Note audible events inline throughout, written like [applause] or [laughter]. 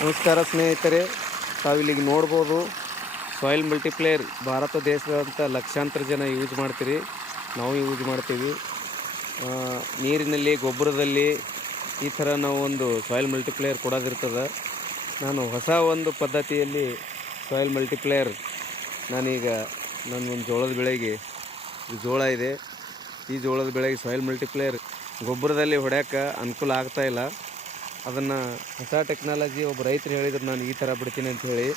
ನಮಸ್ಕಾರ ಸ್ನೇಹಿತರೆ, ತಾವಿಲ್ಲಿಗೆ ನೋಡ್ಬೋದು ಸಾಯಿಲ್ ಮಲ್ಟಿಪ್ಲೇಯರ್ ಭಾರತ ದೇಶದಂಥ ಲಕ್ಷಾಂತರ ಜನ ಯೂಸ್ ಮಾಡ್ತೀರಿ. ನಾವು ಯೂಸ್ ಮಾಡ್ತೀವಿ. ನೀರಿನಲ್ಲಿ, ಗೊಬ್ಬರದಲ್ಲಿ ಈ ಥರ ನಾವು ಒಂದು ಸಾಯಿಲ್ ಮಲ್ಟಿಪ್ಲೇಯರ್ ಕೊಡೋದಿರ್ತದೆ. ನಾನು ಹೊಸ ಒಂದು ಪದ್ಧತಿಯಲ್ಲಿ ಸಾಯಿಲ್ ಮಲ್ಟಿಪ್ಲೇಯರ್ ನಾನೀಗ ನನ್ನ ಒಂದು ಜೋಳದ ಬೆಳೆಗೆ ಜೋಳ ಇದೆ. ಈ ಜೋಳದ ಬೆಳೆಗೆ ಸಾಯಿಲ್ ಮಲ್ಟಿಪ್ಲೇಯರ್ ಗೊಬ್ಬರದಲ್ಲಿ ಹೊಡ್ಯೋಕೆ ಅನುಕೂಲ ಆಗ್ತಾಯಿಲ್ಲ ಅದನ್ನು ಹೊಸ ಟೆಕ್ನಾಲಜಿ ಒಬ್ಬ ರೈತರು ಹೇಳಿದ್ರು, ನಾನು ಈ ಥರ ಬಿಡ್ತೀನಿ ಅಂತ ಹೇಳಿ.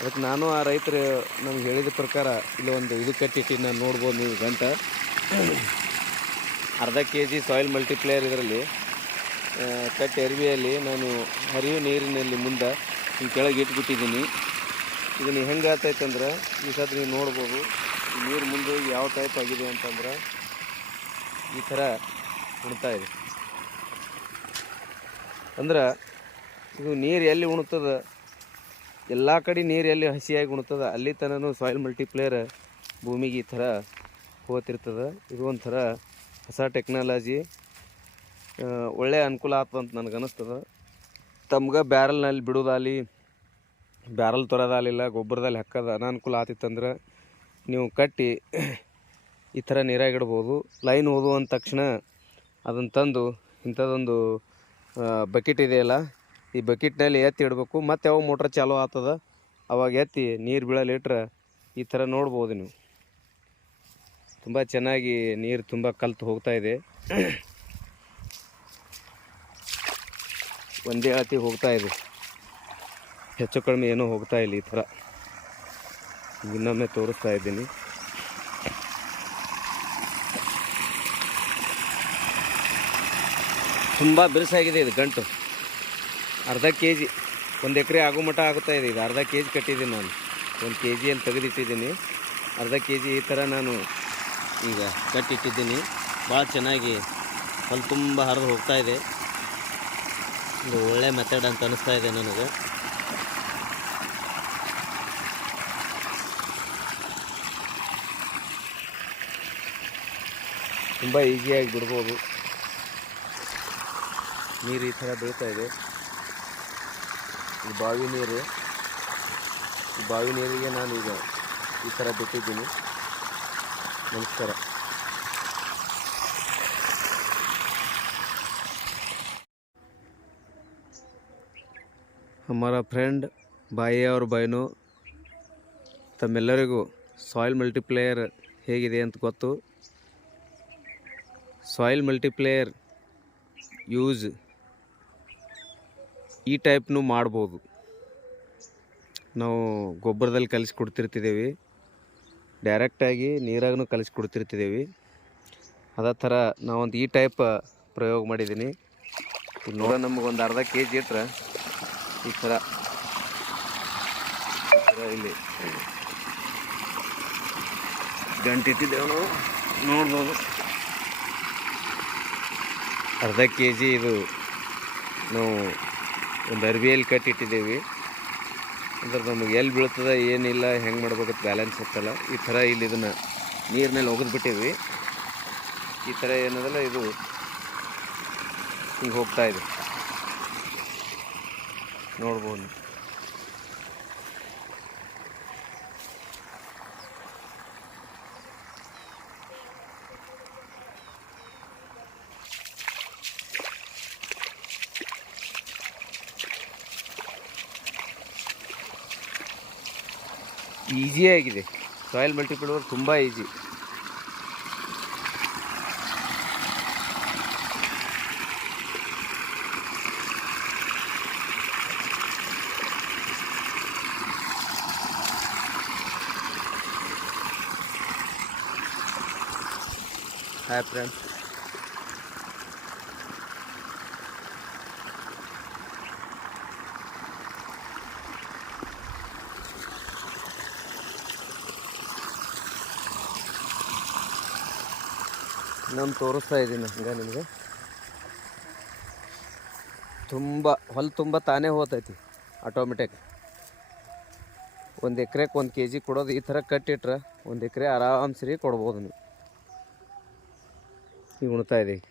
ಅದಕ್ಕೆ ನಾನು ಆ ರೈತರು ನಮ್ಗೆ ಹೇಳಿದ ಪ್ರಕಾರ ಇಲ್ಲಿ ಒಂದು ಇದು ನಾನು ನೋಡ್ಬೋದು ನೀವು ಗಂಟ. ಅರ್ಧ ಕೆ ಜಿ ಸಾಯಿಲ್ ಮಲ್ಟಿಪ್ಲೇಯರ್ ಇದರಲ್ಲಿ ಕಟ್ಟಿ ಅರಿವಿಯಲ್ಲಿ ನಾನು ಹರಿವು ನೀರಿನಲ್ಲಿ ಮುಂದೆ ಈ ಕೆಳಗೆ ಇಟ್ಬಿಟ್ಟಿದ್ದೀನಿ. ಇದನ್ನು ಹೆಂಗೆ ಅಂದ್ರೆ, ಈ ಸತ್ ನೀವು ನೋಡ್ಬೋದು ನೀರು ಮುಂದೆ ಯಾವ ಟೈಪ್ ಆಗಿದೆ ಅಂತಂದ್ರೆ ಈ ಥರ ಉಣ್ತಾ ಇದೆ. ಅಂದ್ರೆ ಇದು ನೀರು ಎಲ್ಲಿ ಉಣ್ತದ? ಎಲ್ಲ ಕಡೆ ನೀರು ಎಲ್ಲಿ ಹಸಿಯಾಗಿ ಉಣ್ತದ? ಅಲ್ಲಿ ತನೂ ಸಾಯಿಲ್ ಮಲ್ಟಿಪ್ಲೇಯರ್ ಭೂಮಿಗೆ ಈ ಥರ ಹೋಗ್ತಿರ್ತದೆ. ಇದು ಒಂಥರ ಹೊಸ ಟೆಕ್ನಾಲಜಿ ಒಳ್ಳೆ ಅನುಕೂಲ ಆಯ್ತು ನನಗೆ ಅನಿಸ್ತದ. ತಮ್ಗೆ ಬ್ಯಾರಲ್ನಲ್ಲಿ ಬಿಡೋದಾಲಿ, ಬ್ಯಾರಲ್ ತೊರೋದಾಗಲಿಲ್ಲ ಗೊಬ್ಬರದಲ್ಲಿ ಹಾಕೋದು ಅನಾನುಕೂಲ ಆತಿತ್ತಂದ್ರೆ ನೀವು ಕಟ್ಟಿ ಈ ಥರ ನೀರಾಗಿಡ್ಬೋದು. ಲೈನ್ ಓದು ಅಂದ ತಕ್ಷಣ ಅದನ್ನು ತಂದು ಇಂಥದ್ದೊಂದು ಬಕೆಟ್ ಇದೆಯಲ್ಲ, ಈ ಬಕೆಟ್ನಲ್ಲಿ ಎತ್ತಿ ಇಡಬೇಕು. ಮತ್ತು ಯಾವಾಗ ಮೋಟ್ರ್ ಚಾಲೂ ಆಗ್ತದ. ಅವಾಗ ಎತ್ತಿ ನೀರು ಬೀಳಲ್ಲಿ ಇಟ್ರೆ ಈ ಥರ ನೋಡ್ಬೋದು ನೀವು. ತುಂಬ ಚೆನ್ನಾಗಿ ನೀರು ತುಂಬ ಕಲ್ತು ಹೋಗ್ತಾ ಇದೆ. [coughs] ಒಂದೇ ಅಳತಿ ಹೋಗ್ತಾ ಇದೆ. ಹೆಚ್ಚು ಕಡಿಮೆ ಏನೂ ಹೋಗ್ತಾ ಇಲ್ಲ ಈ ಥರ. ಇನ್ನೊಮ್ಮೆ ತೋರಿಸ್ತಾ ಇದ್ದೀನಿ. ತುಂಬ ಬಿರುಸಾಗಿದೆ ಇದು ಗಂಟು. ಅರ್ಧ ಕೆ ಜಿ ಒಂದು ಎಕರೆ ಆಗೋ ಮಟ್ಟ ಆಗುತ್ತಾ ಇದೆ. ಇದು ಅರ್ಧ ಕೆ ಜಿ ಕಟ್ಟಿದ್ದೀನಿ ನಾನು. ಒಂದು ಕೆ ಜಿಯನ್ನು ತೆಗೆದಿಟ್ಟಿದ್ದೀನಿ. ಅರ್ಧ ಕೆ ಜಿ ಈ ಥರ ನಾನು ಈಗ ಕಟ್ಟಿಟ್ಟಿದ್ದೀನಿ. ಭಾಳ ಚೆನ್ನಾಗಿ ಹೊಲ ತುಂಬ ಹರಿದು ಹೋಗ್ತಾ ಇದೆ. ಇದು ಒಳ್ಳೆ ಮೆಥಡ್ ಅಂತ ಅನಿಸ್ತಾ ಇದೆ ನನಗೆ. ತುಂಬ ಈಸಿಯಾಗಿ ಬಿಡ್ಬೋದು. ನೀರು ಈ ಥರ ಬೀಳ್ತಾ ಇದೆ. ಈ ಬಾವಿ ನೀರು, ಈ ಬಾವಿ ನೀರಿಗೆ ನಾನು ಈಗ ಈ ಥರ ಬಿಟ್ಟಿದ್ದೀನಿ. ನಮಸ್ಕಾರ. ಹಮಾರ ಫ್ರೆಂಡ್ ಬಾಯಿ ಅವ್ರ ಬಾಯಿನು ತಮ್ಮೆಲ್ಲರಿಗೂ ಸಾಯಿಲ್ ಮಲ್ಟಿಪ್ಲೇಯರ್ ಹೇಗಿದೆ ಅಂತ ಗೊತ್ತು. ಸಾಯಿಲ್ ಮಲ್ಟಿಪ್ಲೇಯರ್ ಯೂಸ್ ಈ ಟೈಪ್ನು ಮಾಡ್ಬೋದು. ನಾವು ಗೊಬ್ಬರದಲ್ಲಿ ಕಲಿಸಿ ಕೊಡ್ತಿರ್ತಿದ್ದೇವೆ ಡೈರೆಕ್ಟಾಗಿ ನೀರಾಗೂ ಕಲಿಸಿ ಕೊಡ್ತಿರ್ತಿದ್ದೇವೆ ಅದೇ ಥರ ನಾವೊಂದು ಈ ಟೈಪ್ ಪ್ರಯೋಗ ಮಾಡಿದ್ದೀನಿ. ಈಗ ನೋಡ ನಮಗೊಂದು ಅರ್ಧ ಕೆ ಜಿ ಇಟ್ರೆ ಈ ಥರ. ಇಲ್ಲಿ. ಗಂಟಿಟ್ಟಿದ್ದೇವೆ ನಾವು. ನೋಡ್ಬೋದು. ಅರ್ಧ ಕೆ ಜಿ ಇದು ನಾವು ಒಂದು ಅರ್ಬಿಯಲ್ಲಿ ಕಟ್ಟಿಟ್ಟಿದ್ದೀವಿ. ಅಂದ್ರೆ ನಮಗೆ ಎಲ್ಲಿ ಬೀಳ್ತದೆ, ಏನಿಲ್ಲ, ಹೆಂಗೆ ಮಾಡ್ಬೇಕಂತ ಬ್ಯಾಲೆನ್ಸ್ ಇರ್ತಲ್ಲ ಈ ಥರ ಇಲ್ಲಿ ಇದನ್ನು ನೀರಿನಲ್ಲಿ ಒಗೆದ್ಬಿಟ್ಟಿದ್ವಿ. ಈ ಥರ ಏನದಲ್ಲ, ಇದು ಹಿಂಗೆ ಹೋಗ್ತಾ ಇದೆ. ನೋಡ್ಬೋದು. ಈಸಿಯಾಗಿದೆ ಸಾಯಿಲ್ ಮಲ್ಟಿಪ್ಲವರ್ ತುಂಬ ಈಸಿ ಹಾಯ್ ಫ್ರೆಂಡ್ಸ್ ನಾನು ತೋರಿಸ್ತಾ ಇದ್ದೀನಿ ಹಂಗೆ ನಿಮಗೆ. ತುಂಬ, ಹೊಲ ತುಂಬ ತಾನೇ ಹೋತೈತಿ ಆಟೋಮೆಟಿಕ್ ಒಂದು ಎಕ್ರೆಗೆ ಒಂದು ಕೆ ಜಿ ಕೊಡೋದು ಈ ಥರ ಕಟ್ಟಿಟ್ರೆ ಒಂದು ಎಕರೆ ಆರಾಮ್ಸರಿ ಕೊಡ್ಬೋದು ನೀವು. ಈಗ ಉಣ್ತಾ ಇದೆ ಈಗ